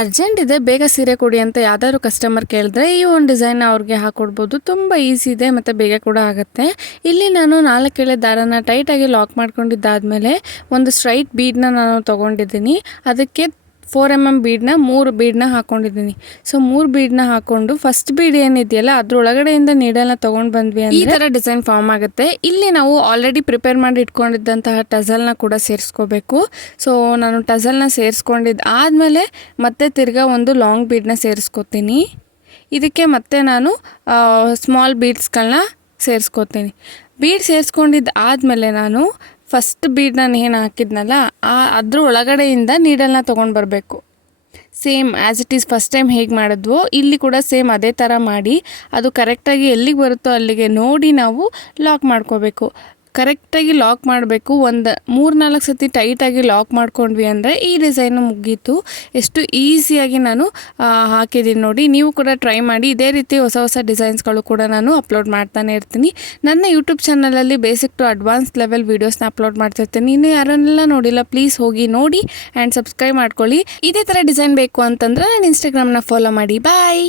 Urgent ಇದೆ ಬೇಗ ಸೀರೆ ಕೊಡಿ ಅಂತ ಯಾವ್ದಾದ್ರು ಕಸ್ಟಮರ್ ಕೇಳಿದ್ರೆ ಈ ಒಂದು ಡಿಸೈನ್ ಅವ್ರಿಗೆ ಹಾಕೊಡ್ಬೋದು. ತುಂಬ ಈಸಿ ಇದೆ ಮತ್ತು ಬೇಗ ಕೂಡ ಆಗುತ್ತೆ. ಇಲ್ಲಿ ನಾನು 4 ಎಳೆ ದಾರನ ಟೈಟಾಗಿ ಲಾಕ್ ಮಾಡ್ಕೊಂಡಿದ್ದಾದಮೇಲೆ ಒಂದು ಸ್ಟ್ರೈಟ್ ಬೀಡನ್ನ ನಾನು ತೊಗೊಂಡಿದ್ದೀನಿ. ಅದಕ್ಕೆ 4 ಬೀಡನ್ನ 3 ಬೀಡನ್ನ ಹಾಕ್ಕೊಂಡಿದ್ದೀನಿ. ಸೊ 3 ಬೀಡನ್ನ ಹಾಕ್ಕೊಂಡು ಫಸ್ಟ್ ಬೀಡ್ ಏನಿದೆಯಲ್ಲ ಅದ್ರೊಳಗಡೆಯಿಂದ ನೀಡಲ್ನ ತೊಗೊಂಡು ಬಂದ್ವಿ ಅಂದರೆ ಈ ಥರ ಡಿಸೈನ್ ಫಾರ್ಮ್ ಆಗುತ್ತೆ. ಇಲ್ಲಿ ನಾವು ಆಲ್ರೆಡಿ ಪ್ರಿಪೇರ್ ಮಾಡಿ ಇಟ್ಕೊಂಡಿದ್ದಂತಹ ಟಸಲ್ನ ಕೂಡ ಸೇರಿಸ್ಕೋಬೇಕು. ಸೊ ನಾನು ಟಸಲ್ನ ಸೇರಿಸ್ಕೊಂಡಿದ್ದು ಆದಮೇಲೆ ಮತ್ತೆ ತಿರ್ಗಾ ಒಂದು ಲಾಂಗ್ ಬೀಡನ್ನ ಸೇರಿಸ್ಕೋತೀನಿ. ಇದಕ್ಕೆ ಮತ್ತೆ ನಾನು ಸ್ಮಾಲ್ ಬೀಡ್ಸ್ಗಳನ್ನ ಸೇರಿಸ್ಕೋತೀನಿ. ಬೀಡ್ ಸೇರಿಸ್ಕೊಂಡಿದ್ದು ಆದಮೇಲೆ ನಾನು ಫಸ್ಟ್ ಬೀಡ್ ನಾನು ಏನು ಹಾಕಿದ್ನಲ್ಲ ಅದ್ರ ಒಳಗಡೆಯಿಂದ ನೀಡಲ್ನ ತೊಗೊಂಡು ಬರಬೇಕು. Same as it is first time ಹೇಗೆ ಮಾಡಿದ್ವೋ ಇಲ್ಲಿ ಕೂಡ ಸೇಮ್ ಅದೇ ಥರ ಮಾಡಿ ಅದು ಕರೆಕ್ಟಾಗಿ ಎಲ್ಲಿಗೆ ಬರುತ್ತೋ ಅಲ್ಲಿಗೆ ನೋಡಿ ನಾವು ಲಾಕ್ ಮಾಡ್ಕೋಬೇಕು. ಕರೆಕ್ಟಾಗಿ ಲಾಕ್ ಮಾಡಬೇಕು. ಒಂದು 3-4 ಸತಿ ಟೈಟಾಗಿ ಲಾಕ್ ಮಾಡ್ಕೊಂಡ್ವಿ ಅಂದರೆ ಈ ಡಿಸೈನು ಮುಗೀತು. ಎಷ್ಟು ಈಸಿಯಾಗಿ ನಾನು ಹಾಕಿದ್ದೀನಿ ನೋಡಿ. ನೀವು ಕೂಡ ಟ್ರೈ ಮಾಡಿ. ಇದೇ ರೀತಿ ಹೊಸ ಹೊಸ ಡಿಸೈನ್ಸ್ಗಳು ಕೂಡ ನಾನು ಅಪ್ಲೋಡ್ ಮಾಡ್ತಾನೆ ಇರ್ತೀನಿ. ನನ್ನ ಯೂಟ್ಯೂಬ್ ಚಾನಲಲ್ಲಿ ಬೇಸಿಕ್ ಟು ಅಡ್ವಾನ್ಸ್ ಲೆವೆಲ್ ವೀಡಿಯೋಸ್ನ ಅಪ್ಲೋಡ್ ಮಾಡ್ತಿರ್ತೀನಿ. ಇನ್ನು ಯಾರನ್ನೆಲ್ಲ ನೋಡಿಲ್ಲ ಪ್ಲೀಸ್ ಹೋಗಿ ನೋಡಿ ಆ್ಯಂಡ್ ಸಬ್ಸ್ಕ್ರೈಬ್ ಮಾಡ್ಕೊಳ್ಳಿ. ಇದೇ ಥರ ಡಿಸೈನ್ ಬೇಕು ಅಂತಂದರೆ ನನ್ನ ಇನ್ಸ್ಟಾಗ್ರಾಮ್ನ ಫಾಲೋ ಮಾಡಿ. ಬಾಯ್.